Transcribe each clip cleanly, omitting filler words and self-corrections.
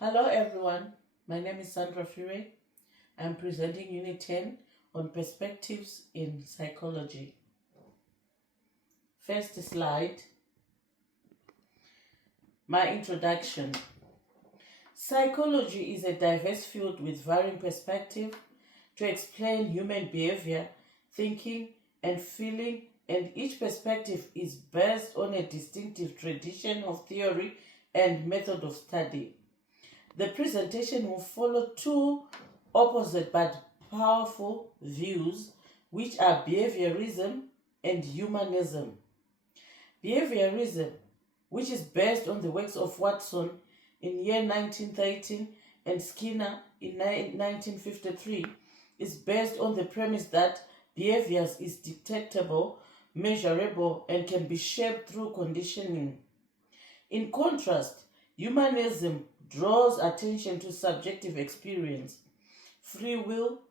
Hello everyone, my name is Sandra Firei. I'm presenting Unit 10 on perspectives in psychology. First slide, my introduction. Psychology is a diverse field with varying perspectives to explain human behavior, thinking, and feeling, and each perspective is based on a distinctive tradition of theory and method of study. The presentation will follow two opposite but powerful views, which are behaviorism and humanism. Behaviorism, which is based on the works of Watson in year 1913 and Skinner in 1953, is based on the premise that behaviors is detectable, measurable, and can be shaped through conditioning. In contrast, humanism draws attention to subjective experience, free will,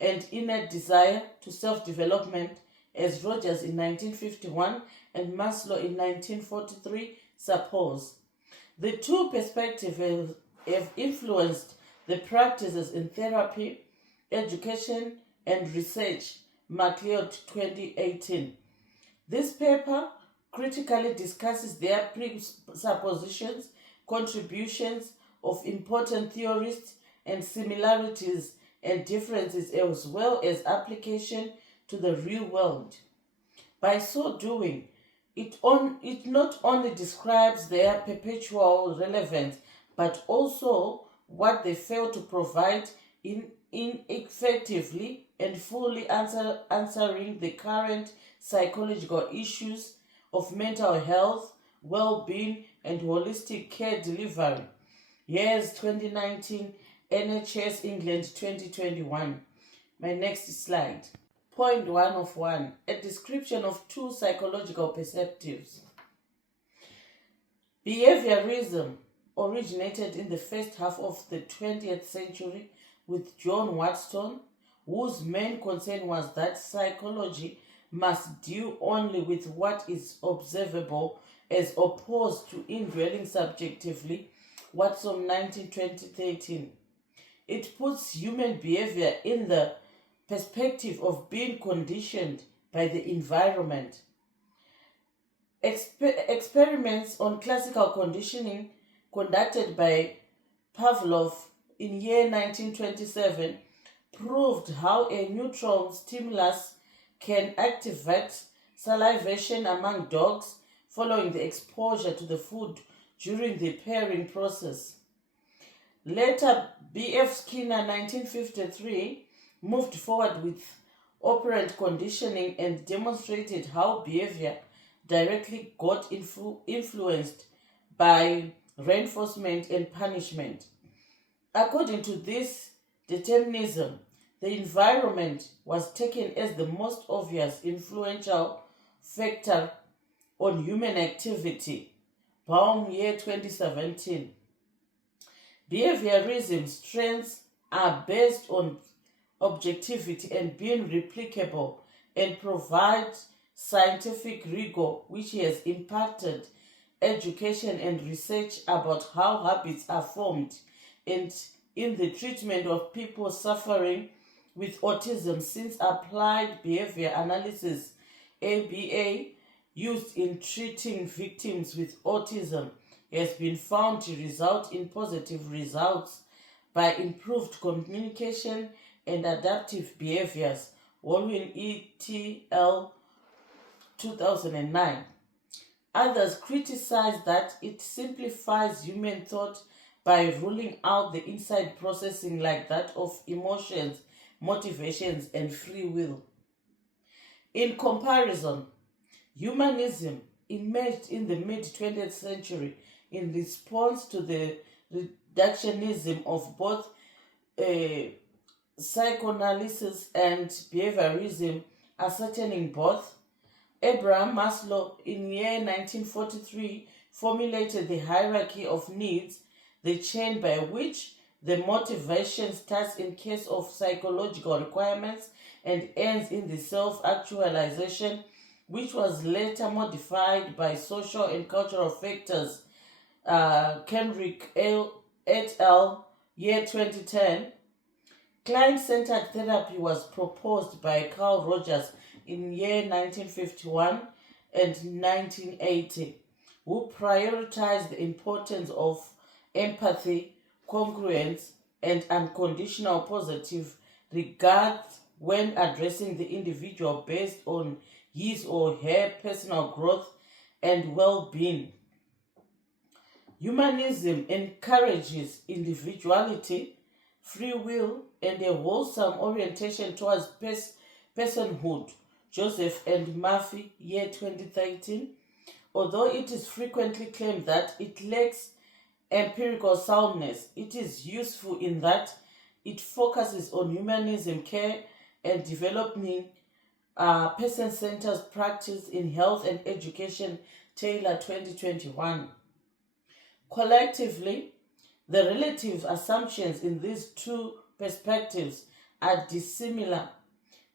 and inner desire to self-development, as Rogers in 1951 and Maslow in 1943 suppose. The two perspectives have influenced the practices in therapy, education, and research, MacLeod 2018. This paper critically discusses their presuppositions, contributions of important theorists, and similarities and differences, as well as application to the real world. By so doing, it not only describes their perpetual relevance, but also what they fail to provide in effectively and fully answering the current psychological issues of mental health, well-being, and holistic care delivery. Years 2019, NHS England 2021. My next slide. Point 1 of 1. A description of two psychological perspectives. Behaviorism originated in the first half of the 20th century with John Watson, whose main concern was that psychology must deal only with what is observable as opposed to indwelling subjectively, Watson 1920-13. It puts human behavior in the perspective of being conditioned by the environment. Experiments on classical conditioning conducted by Pavlov in year 1927 proved how a neutral stimulus can activate salivation among dogs following the exposure to the food during the pairing process. Later, B.F. Skinner 1953 moved forward with operant conditioning and demonstrated how behavior directly got influenced by reinforcement and punishment. According to this determinism, the environment was taken as the most obvious influential factor on human activity. Baum, year 2017. Behaviorism's strengths are based on objectivity and being replicable, and provide scientific rigor, which has impacted education and research about how habits are formed, and in the treatment of people suffering with autism, since applied behavior analysis ABA used in treating victims with autism has been found to result in positive results by improved communication and adaptive behaviors, Wallwin et al. 2009. Others criticize that it simplifies human thought by ruling out the inside processing like that of emotions, motivations, and free will. In comparison, humanism emerged in the mid-20th century in response to the reductionism of both psychoanalysis and behaviorism, ascertaining both. Abraham Maslow in year 1943 formulated the hierarchy of needs, the chain by which the motivation starts in case of psychological requirements and ends in the self-actualization, which was later modified by social and cultural factors. Kenrick et al., year 2010, client-centered therapy was proposed by Carl Rogers in year 1951 and 1980, who prioritized the importance of empathy, congruence, and unconditional positive regard when addressing the individual based on his or her personal growth and well-being. Humanism encourages individuality, free will, and a wholesome orientation towards personhood. Joseph and Murphy, year 2013. Although it is frequently claimed that it lacks empirical soundness, it is useful in that it focuses on humanism, care, and developing person-centered practice in health and education, Taylor 2021. Collectively, the relative assumptions in these two perspectives are dissimilar.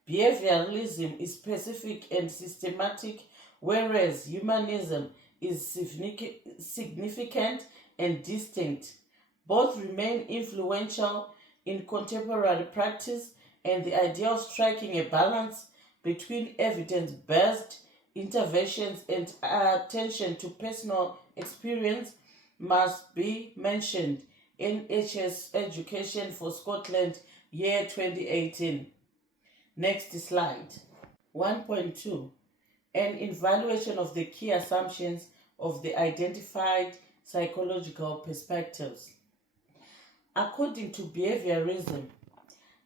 Behavioralism is specific and systematic, whereas humanism is significant and distinct. Both remain influential in contemporary practice, and the idea of striking a balance between evidence-based interventions and attention to personal experience must be mentioned. NHS Education for Scotland, year 2018. Next slide. 1.2. An evaluation of the key assumptions of the identified psychological perspectives. According to behaviorism,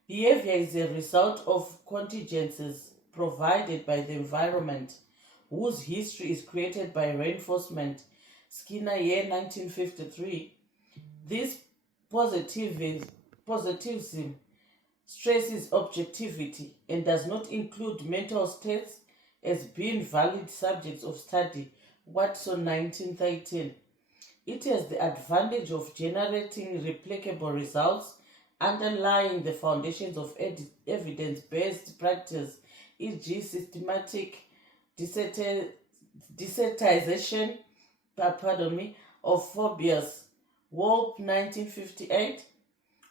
behavior is a result of contingencies provided by the environment, whose history is created by reinforcement. Skinner, year 1953. This positivism stresses objectivity and does not include mental states as being valid subjects of study. Watson, 1913. It has the advantage of generating replicable results underlying the foundations of evidence-based practice, e.g. systematic desensitization of phobias. Wolpe, 1958.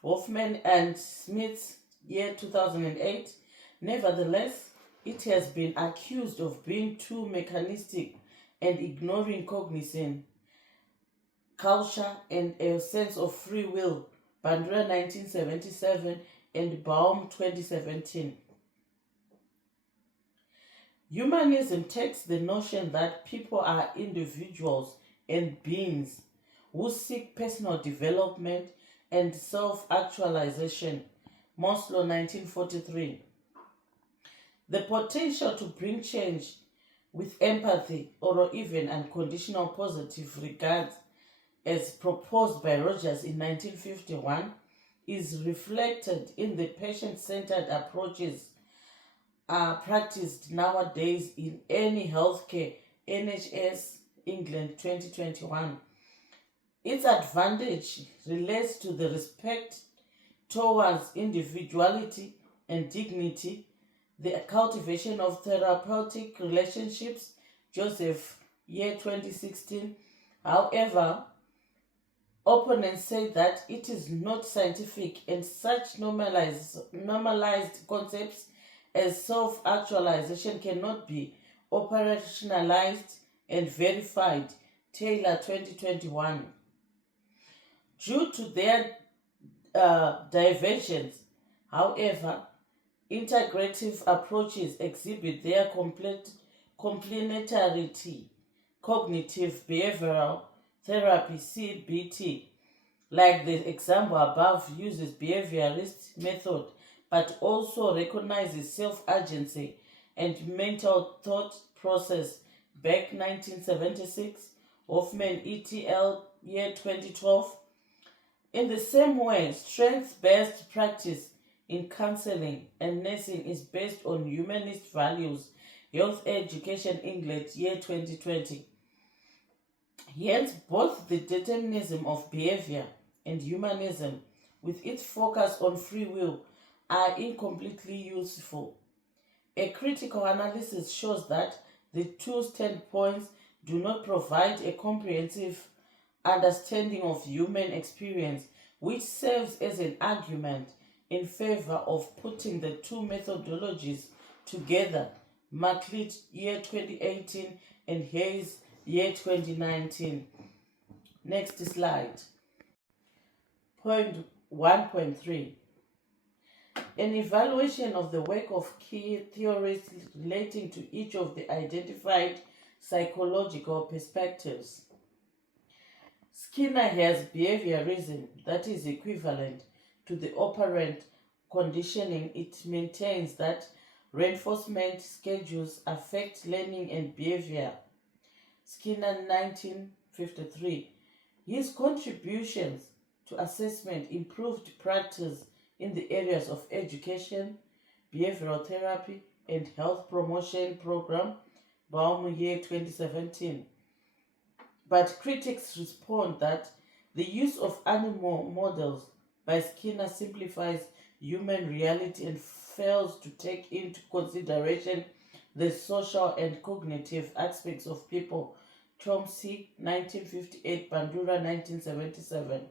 Hoffman and Smith, year 2008. Nevertheless, it has been accused of being too mechanistic and ignoring cognition, culture, and a sense of free will. Bandura, 1977, and Baum, 2017. Humanism takes the notion that people are individuals and beings who seek personal development and self-actualization. Maslow, 1943. The potential to bring change with empathy or even unconditional positive regard, as proposed by Rogers in 1951, is reflected in the patient-centered approaches practiced nowadays in any healthcare. NHS England, 2021. Its advantage relates to the respect towards individuality and dignity, the cultivation of therapeutic relationships. Joseph, year 2016. However, opponents say that it is not scientific and such normalized concepts as self-actualization cannot be operationalized and verified. Taylor, 2021. Due to their divergence, however, integrative approaches exhibit their complementarity. Cognitive behavioral therapy, CBT, like the example above, uses behaviorist method, but also recognizes self-agency and mental thought process. Beck, 1976. Hoffman, ETL, year 2012. In the same way, strength-based practice in counseling and nursing is based on humanist values. Health Education, England, year 2020. Hence, both the determinism of behavior and humanism, with its focus on free will, are incompletely useful. A critical analysis shows that the two standpoints do not provide a comprehensive understanding of human experience, which serves as an argument in favor of putting the two methodologies together. Macleod, year 2018, and Hayes, year 2019. Next slide. Point 1.3. An evaluation of the work of key theorists relating to each of the identified psychological perspectives. Skinner has behaviorism that is equivalent to the operant conditioning. It maintains that reinforcement schedules affect learning and behavior. Skinner, 1953. His contributions to assessment improved practice in the areas of education, behavioral therapy, and health promotion program, Baum, year 2017. But critics respond that the use of animal models by Skinner simplifies human reality and fails to take into consideration the social and cognitive aspects of people. Chomsky, 1958, Bandura, 1977.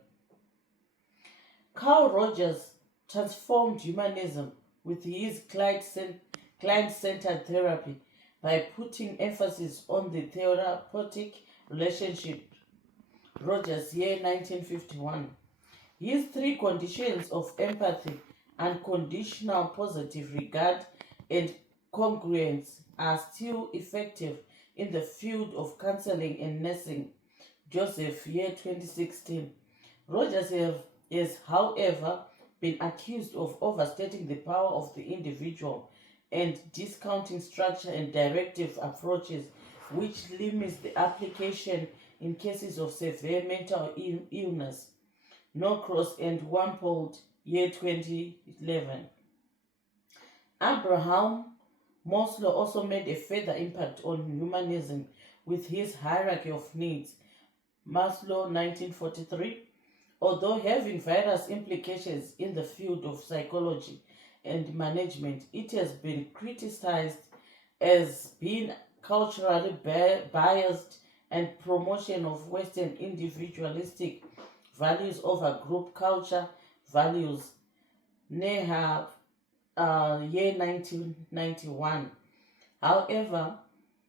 Carl Rogers transformed humanism with his client-centered therapy by putting emphasis on the therapeutic relationship. Rogers, year 1951. His three conditions of empathy, unconditional positive regard, and congruence are still effective in the field of counseling and nursing. Joseph, year 2016. Rogers has, however, been accused of overstating the power of the individual and discounting structure and directive approaches, which limits the application in cases of severe mental illness. Norcross and Wampold, year 2011. Abraham Maslow also made a further impact on humanism with his hierarchy of needs. Maslow, 1943. Although having various implications in the field of psychology and management, it has been criticized as being culturally biased and promotion of Western individualistic values over group culture values. Neha, year 1991. However,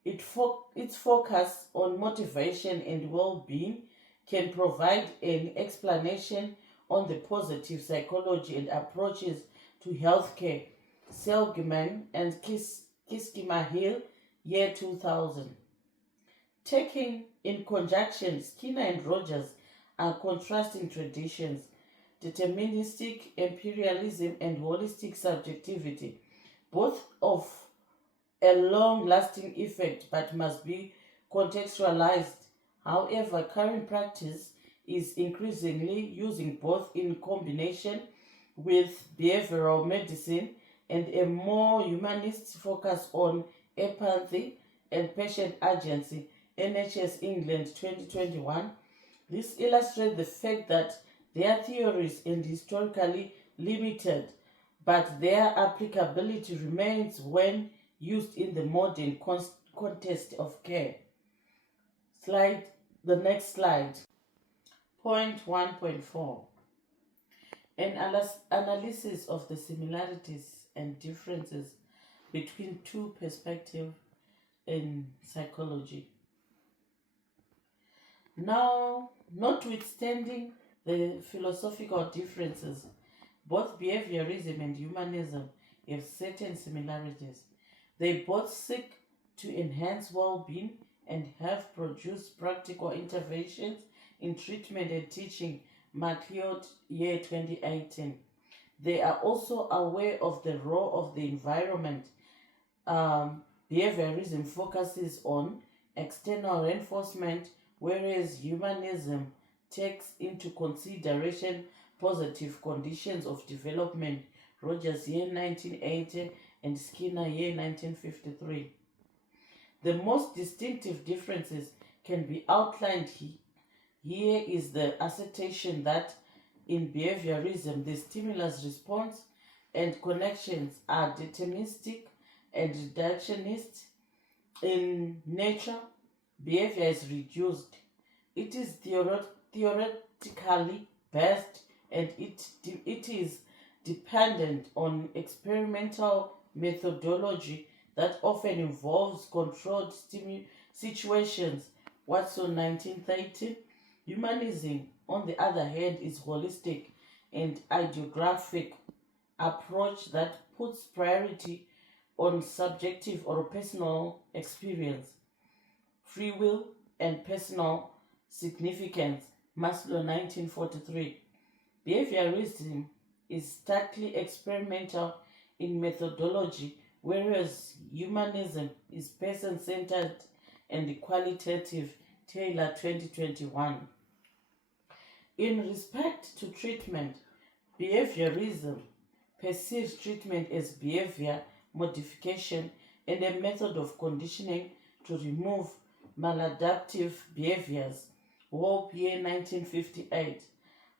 its focus on motivation and well-being can provide an explanation on the positive psychology and approaches to healthcare. Seligman and Kiskimer-Hill, year 2000. Taken in conjunction, Skinner and Rogers are contrasting traditions: deterministic imperialism and holistic subjectivity, both of a long-lasting effect but must be contextualized. However, current practice is increasingly using both in combination with behavioral medicine and a more humanist focus on empathy and patient agency. NHS England, 2021. This illustrates the fact that their theories are historically limited, but their applicability remains when used in the modern context of care. The next slide. Point 1.4. An analysis of the similarities and differences between two perspectives in psychology. Now, notwithstanding the philosophical differences, both behaviorism and humanism have certain similarities. They both seek to enhance well-being and have produced practical interventions in treatment and teaching. Macleod, year 2018. They are also aware of the role of the environment. Behaviorism focuses on external reinforcement, whereas humanism takes into consideration positive conditions of development. Rogers, year 1980, and Skinner, year 1953. The most distinctive differences can be outlined here. Here is the assertion that in behaviorism, the stimulus response and connections are deterministic and reductionist. In nature, behavior is reduced. It is theoretically based, and it is dependent on experimental methodology that often involves controlled situations. Watson 1930. Humanism, on the other hand, is holistic and ideographic approach that puts priority on subjective or personal experience, free will, and personal significance. Maslow 1943. Behaviorism is starkly experimental in methodology, whereas humanism is person-centered and qualitative. Taylor 2021. In respect to treatment, behaviorism perceives treatment as behavior modification and a method of conditioning to remove maladaptive behaviors. Wolpe, 1958.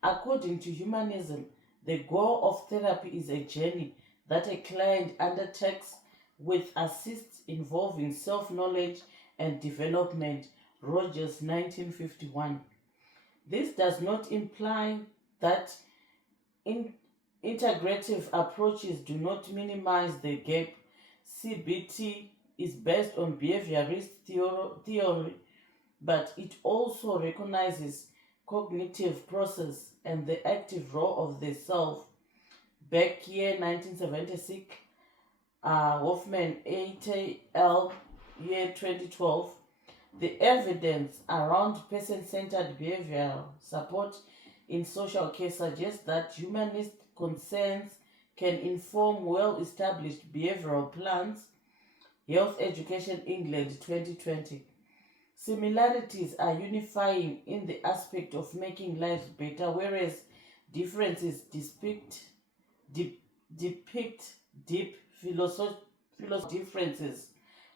According to humanism, the goal of therapy is a journey that a client undertakes with assists involving self-knowledge and development. Rogers, 1951. This does not imply that integrative approaches do not minimize the gap. CBT is based on behaviorist theory, but it also recognizes cognitive process and the active role of the self. Beck, 1976. Hoffman, A.T.L., 2012. The evidence around person-centered behavioral support in social care suggests that humanist concerns can inform well-established behavioral plans. Health Education England 2020. Similarities are unifying in the aspect of making lives better, whereas differences depict deep philosophical differences.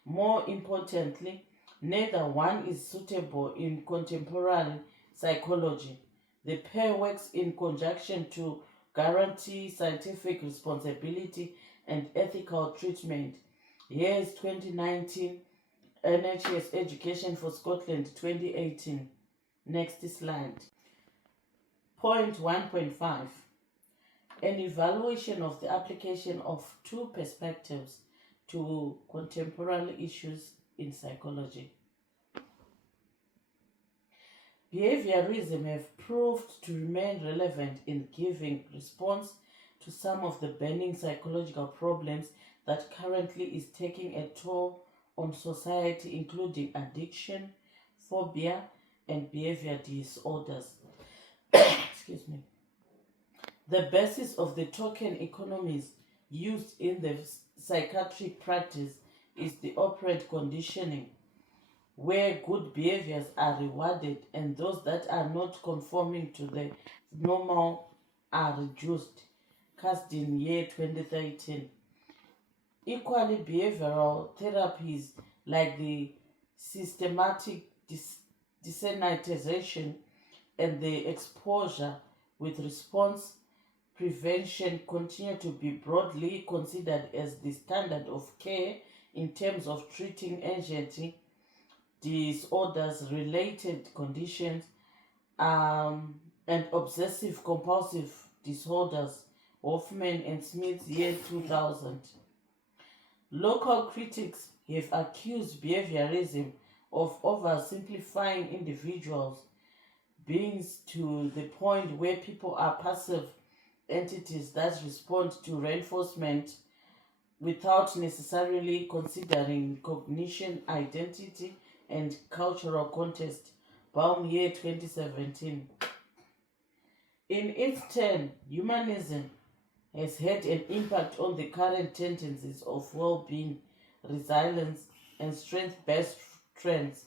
More importantly, neither one is suitable in contemporary psychology. The pair works in conjunction to guarantee scientific responsibility and ethical treatment. Years 2019, NHS Education for Scotland 2018. Next slide. Point 1.5. An evaluation of the application of two perspectives to contemporary issues in psychology. Behaviorism have proved to remain relevant in giving response to some of the burning psychological problems that currently is taking a toll on society, including addiction, phobia, and behavior disorders. Excuse me. The basis of the token economies used in the psychiatric practice is the operant conditioning, where good behaviors are rewarded and those that are not conforming to the normal are reduced. Kasdan, 2013. Equally, behavioral therapies like the systematic desensitization and the exposure with response prevention continue to be broadly considered as the standard of care in terms of treating anxiety disorders, related conditions, and obsessive compulsive disorders. Hoffman and Smith, 2000. Local critics have accused behaviorism of oversimplifying individuals, beings to the point where people are passive entities that respond to reinforcement without necessarily considering cognition, identity, and cultural context. Baum, 2017. In its turn, humanism has had an impact on the current tendencies of well-being, resilience, and strength-based trends.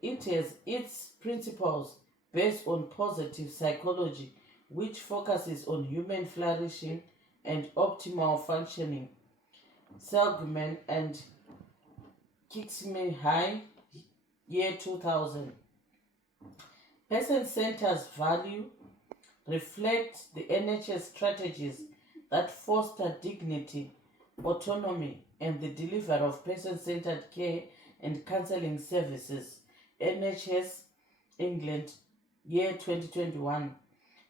It has its principles based on positive psychology, which focuses on human flourishing and optimal functioning. Seligman and Csikszentmihalyi, 2000. Person-centered value reflect the NHS strategies that foster dignity, autonomy, and the delivery of person-centered care and counseling services. NHS England, year 2021.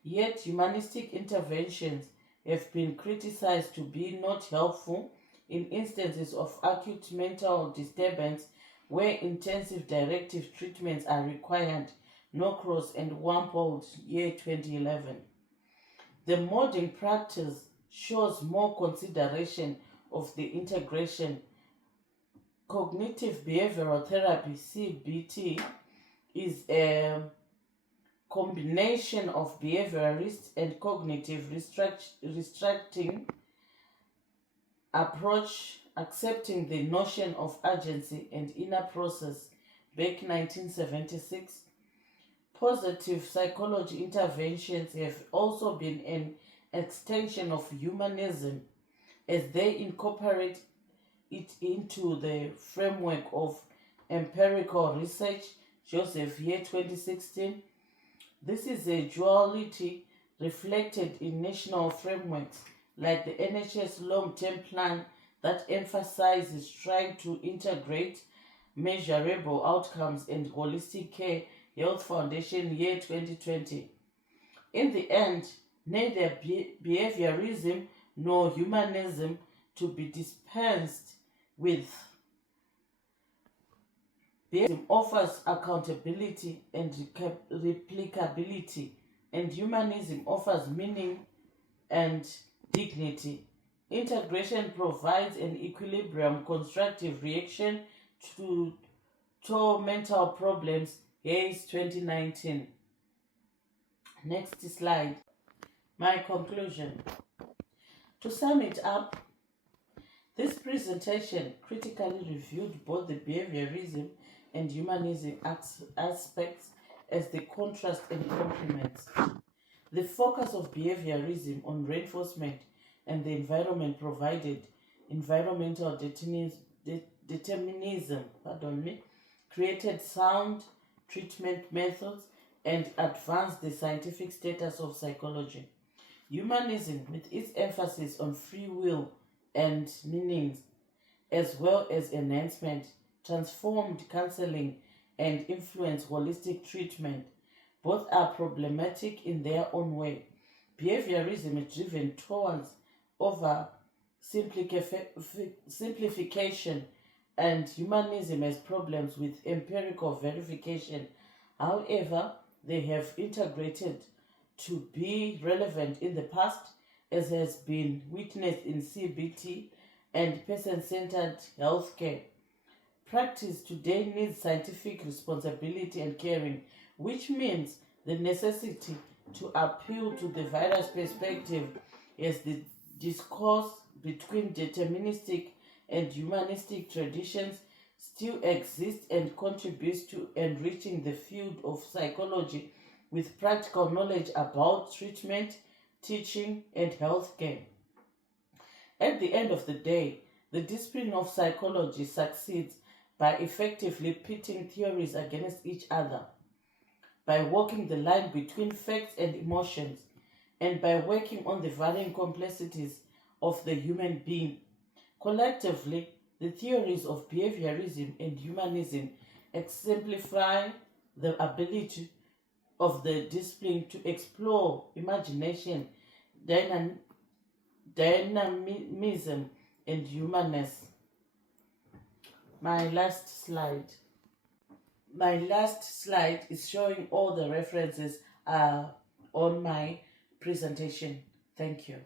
Yet humanistic interventions have been criticized to be not helpful in instances of acute mental disturbance where intensive directive treatments are required. Norcross and Wampold, year 2011. The modern practice shows more consideration of the integration. Cognitive behavioral therapy, CBT, is a combination of behaviorist and cognitive restructuring approach, accepting the notion of agency and inner process, back 1976. Positive psychology interventions have also been an extension of humanism as they incorporate it into the framework of empirical research, Joseph, year 2016. This is a duality reflected in national frameworks like the NHS long-term plan that emphasizes trying to integrate measurable outcomes and holistic care, Health Foundation, year 2020. In the end, neither behaviorism nor humanism to be dispensed with. Behaviorism offers accountability and replicability, and humanism offers meaning and dignity. Integration provides an equilibrium, constructive reaction to mental problems. Hayes, 2019. Next slide. My conclusion. To sum it up, this presentation critically reviewed both the behaviorism and humanism aspects as they contrast and complement. The focus of behaviorism on reinforcement and the environment provided environmental determinism created sound treatment methods and advanced the scientific status of psychology. Humanism, with its emphasis on free will and meanings, as well as enhancement, transformed counseling and influenced holistic treatment. Both are problematic in their own way. Behaviorism is driven towards over simplification, and humanism has problems with empirical verification. However, they have integrated to be relevant in the past, as has been witnessed in CBT and person-centered healthcare. Practice today needs scientific responsibility and caring, which means the necessity to appeal to the virus perspective as the discourse between deterministic and humanistic traditions still exists and contributes to enriching the field of psychology with practical knowledge about treatment, teaching, and healthcare. At the end of the day, the discipline of psychology succeeds by effectively pitting theories against each other, by walking the line between facts and emotions, and by working on the varying complexities of the human being. Collectively, the theories of behaviorism and humanism exemplify the ability of the discipline to explore imagination, dynamism, and humanness. My last slide. My last slide is showing all the references on my presentation. Thank you.